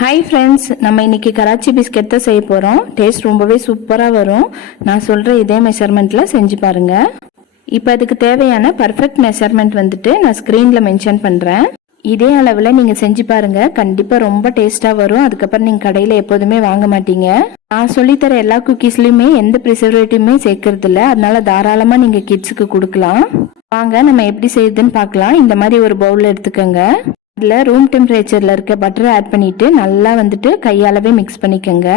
Hi friends, நம்ம இன்னைக்கு Karachi biscuit தான் செய்ய போகிறோம். டேஸ்ட் ரொம்பவே சூப்பராக வரும். நான் சொல்கிற இதே மெஷர்மெண்ட்டில் செஞ்சு பாருங்கள். இப்போ அதுக்கு தேவையான பர்ஃபெக்ட் மெஷர்மெண்ட் வந்துட்டு நான் ஸ்க்ரீனில் மென்ஷன் பண்ணுறேன். இதே அளவில் நீங்கள் செஞ்சு பாருங்கள், கண்டிப்பாக ரொம்ப டேஸ்ட்டாக வரும். அதுக்கப்புறம் நீங்கள் கடையில் எப்போதுமே வாங்க மாட்டீங்க. நான் சொல்லித்தர எல்லா குக்கீஸ்லையுமே எந்த ப்ரிசர்வேட்டிவுமே சேர்க்கறது இல்லை, அதனால தாராளமாக நீங்கள் கிட்ஸுக்கு கொடுக்கலாம். வாங்க நம்ம எப்படி செய்யுதுன்னு பார்க்கலாம். இந்த மாதிரி ஒரு பவுல் எடுத்துக்கோங்க. இதில் ரூம் டெம்பரேச்சரில் இருக்க பட்டரை ஆட் பண்ணிட்டு நல்லா வந்துட்டு கையாலவே மிக்ஸ் பண்ணிக்கோங்க.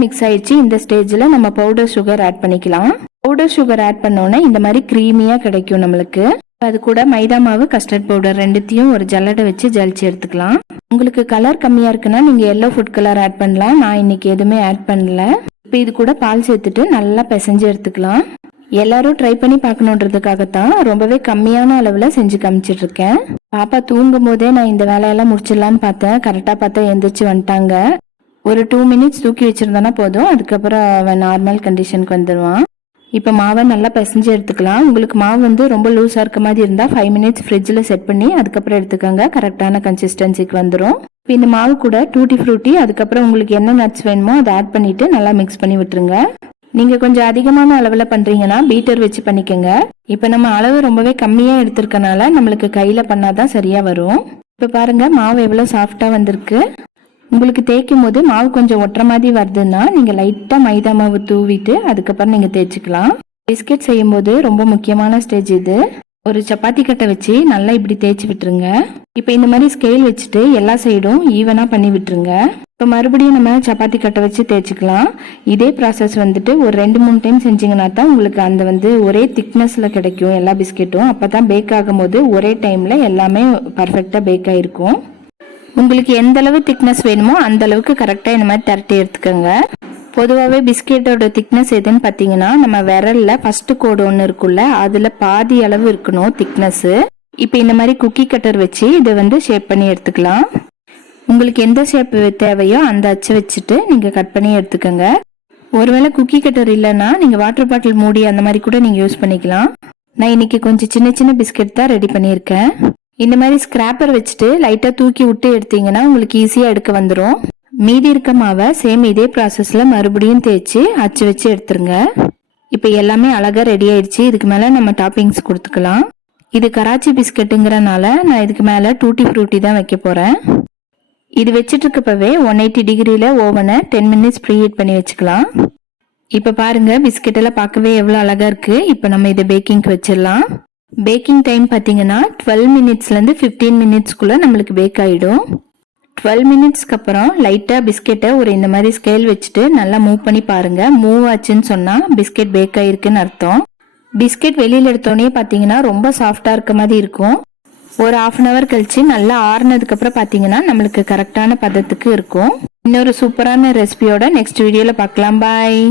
மிக்ஸ் ஆயிடுச்சு. இந்த ஸ்டேஜில் நம்ம பவுடர் சுகர் ஆட் பண்ணிக்கலாம். பவுடர் சுகர் ஆட் பண்ணோன்னே இந்த மாதிரி க்ரீமியாக கிடைக்கும் நம்மளுக்கு. அது கூட மைதா மாவு, கஸ்டர்ட் பவுடர் ரெண்டுத்தையும் ஒரு ஜல்லடை வச்சு ஜலிச்சு எடுத்துக்கலாம். உங்களுக்கு கலர் கம்மியாக இருக்குன்னா நீங்கள் எல்லோ ஃபுட் கலர் ஆட் பண்ணலாம். நான் இன்னைக்கு எதுவுமே ஆட் பண்ணல. இப்போ இது கூட பால் சேர்த்துட்டு நல்லா பிசைஞ்சு எடுத்துக்கலாம். எல்லாரும் ட்ரை பண்ணி பார்க்கணுன்றதுக்காகத்தான் ரொம்பவே கம்மியான அளவில் செஞ்சு காமிச்சிட்டு இருக்கேன். பாப்பா தூங்கும் போதே நான் இந்த வேலையெல்லாம் முடிச்சிடலான்னு பார்த்தேன். கரெக்டாக பார்த்தா எந்திரிச்சு வந்துட்டாங்க. ஒரு 2 மினிட்ஸ் தூக்கி வச்சிருந்தானா போதும், அதுக்கப்புறம் அவன் நார்மல் கண்டிஷனுக்கு வந்துடுவான். இப்போ மாவை நல்லா பிசைஞ்சு எடுத்துக்கலாம். உங்களுக்கு மாவு வந்து ரொம்ப லூஸாக இருக்க மாதிரி இருந்தால் 5 மினிட்ஸ் ஃப்ரிட்ஜில் செட் பண்ணி அதுக்கப்புறம் எடுத்துக்கோங்க. கரெக்டான கன்சிஸ்டன்சிக்கு வந்துடும். இப்போ இந்த மாவு கூட டூட்டி ஃப்ரூட்டி, அதுக்கப்புறம் உங்களுக்கு என்ன நட்ஸ் வேணுமோ அதை ஆட் பண்ணிட்டு நல்லா மிக்ஸ் பண்ணி விட்டுருங்க. நீங்கள் கொஞ்சம் அதிகமான அளவில் பண்ணுறீங்கன்னா பீட்டர் வச்சு பண்ணிக்கோங்க. இப்போ நம்ம அளவு ரொம்பவே கம்மியாக எடுத்திருக்கனால நம்மளுக்கு கையில் பண்ணாதான் சரியாக வரும். இப்போ பாருங்கள் மாவு எவ்வளோ சாஃப்டாக வந்திருக்கு. உங்களுக்கு தேய்க்கும் போது மாவு கொஞ்சம் ஒட்டுற மாதிரி வருதுன்னா நீங்கள் லைட்டாக மைதா மாவு தூவிட்டு அதுக்கப்புறம் நீங்கள் தேய்ச்சிக்கலாம். பிஸ்கெட் செய்யும் போது ரொம்ப முக்கியமான ஸ்டேஜ் இது. ஒரு சப்பாத்தி கட்டை வச்சு நல்லா இப்படி தேய்ச்சி விட்டுருங்க. இப்போ இந்த மாதிரி ஸ்கேல் வச்சுட்டு எல்லா சைடும் ஈவனாக பண்ணி விட்டுருங்க. இப்போ மறுபடியும் நம்ம சப்பாத்தி கட்டை வச்சு தேய்ச்சிக்கலாம். இதே ப்ராசஸ் வந்துட்டு ஒரு 2-3 டைம் செஞ்சிங்கன்னா தான் உங்களுக்கு அந்த வந்து ஒரே திக்னஸில் கிடைக்கும் எல்லா பிஸ்கெட்டும். அப்போ தான் பேக் ஆகும் போது ஒரே டைமில் எல்லாமே பர்ஃபெக்டாக பேக் ஆகிருக்கும். உங்களுக்கு எந்த அளவு திக்னஸ் வேணுமோ அந்த அளவுக்கு கரெக்டாக இந்த மாதிரி திரட்டி எடுத்துக்கோங்க. பொதுவாகவே பிஸ்கெட்டோட திக்னஸ் எதுன்னு பார்த்தீங்கன்னா நம்ம விரலில் ஃபஸ்ட்டு கோடு ஒன்று இருக்குல்ல, அதில் பாதி அளவு இருக்கணும் திக்னஸ்ஸு. இப்போ இந்த மாதிரி குக்கி கட்டர் வச்சு இதை வந்து ஷேப் பண்ணி எடுத்துக்கலாம். உங்களுக்கு எந்த ஷேப் தேவையோ அந்த அச்சை வச்சுட்டு நீங்கள் கட் பண்ணி எடுத்துக்கோங்க. ஒருவேளை குக்கி கட்டர் இல்லைன்னா நீங்கள் வாட்டர் பாட்டில் மூடி அந்த மாதிரி கூட நீங்கள் யூஸ் பண்ணிக்கலாம். நான் இன்னைக்கு கொஞ்சம் சின்ன சின்ன பிஸ்கெட் தான் ரெடி பண்ணியிருக்கேன். இந்த மாதிரி ஸ்கிராப்பர் வச்சுட்டு லைட்டாக தூக்கி விட்டு எடுத்தீங்கன்னா உங்களுக்கு ஈஸியாக எடுக்க வந்துடும். மீதி இருக்க மாவை சேம் இதே ப்ராசஸில் மறுபடியும் தேய்ச்சி அச்சு வச்சு எடுத்துருங்க. இப்போ எல்லாமே அழகாக ரெடி ஆயிடுச்சு. இதுக்கு மேலே நம்ம டாப்பிங்ஸ் கொடுத்துக்கலாம். இது கராச்சி பிஸ்கெட்டுங்கிறனால நான் இதுக்கு மேலே டூட்டி ஃப்ரூட்டி தான் வைக்க போகிறேன். இது வச்சுட்டு இருக்கப்பவே 180 டிகிரியில் ஓவனை 10 மினிட்ஸ் ப்ரீ ஹீட் பண்ணி வச்சுக்கலாம். இப்போ பாருங்க பிஸ்கெட்டெல்லாம் பார்க்கவே எவ்வளோ அழகாக இருக்குது. இப்போ நம்ம இதை பேக்கிங்க்கு வச்சிடலாம். பேக்கிங் டைம் பார்த்தீங்கன்னா 12 மினிட்ஸ்லேருந்து 15 மினிட்ஸ்க்குள்ளே நம்மளுக்கு பேக் ஆகிடும். 12 மினிட்ஸ்க்கு அப்புறம் லைட்டாக பிஸ்கெட்டை ஒரு இந்த மாதிரி ஸ்கேல் வச்சுட்டு நல்லா மூவ் பண்ணி பாருங்கள். மூவ் ஆச்சுன்னு சொன்னால் பிஸ்கெட் பேக் ஆகிருக்குன்னு அர்த்தம். பிஸ்கெட் வெளியில் எடுத்தோடனே பார்த்தீங்கன்னா ரொம்ப சாஃப்டாக இருக்க மாதிரி இருக்கும். ஒரு 1/2 hour கழிச்சு நல்லா ஆறுனதுக்கு அப்புறம் பார்த்தீங்கன்னா நம்மளுக்கு கரெக்டான பதத்துக்கு இருக்கும். இன்னொரு சூப்பரான ரெசிபியோட நெக்ஸ்ட் வீடியோவில் பார்க்கலாம். பாய்.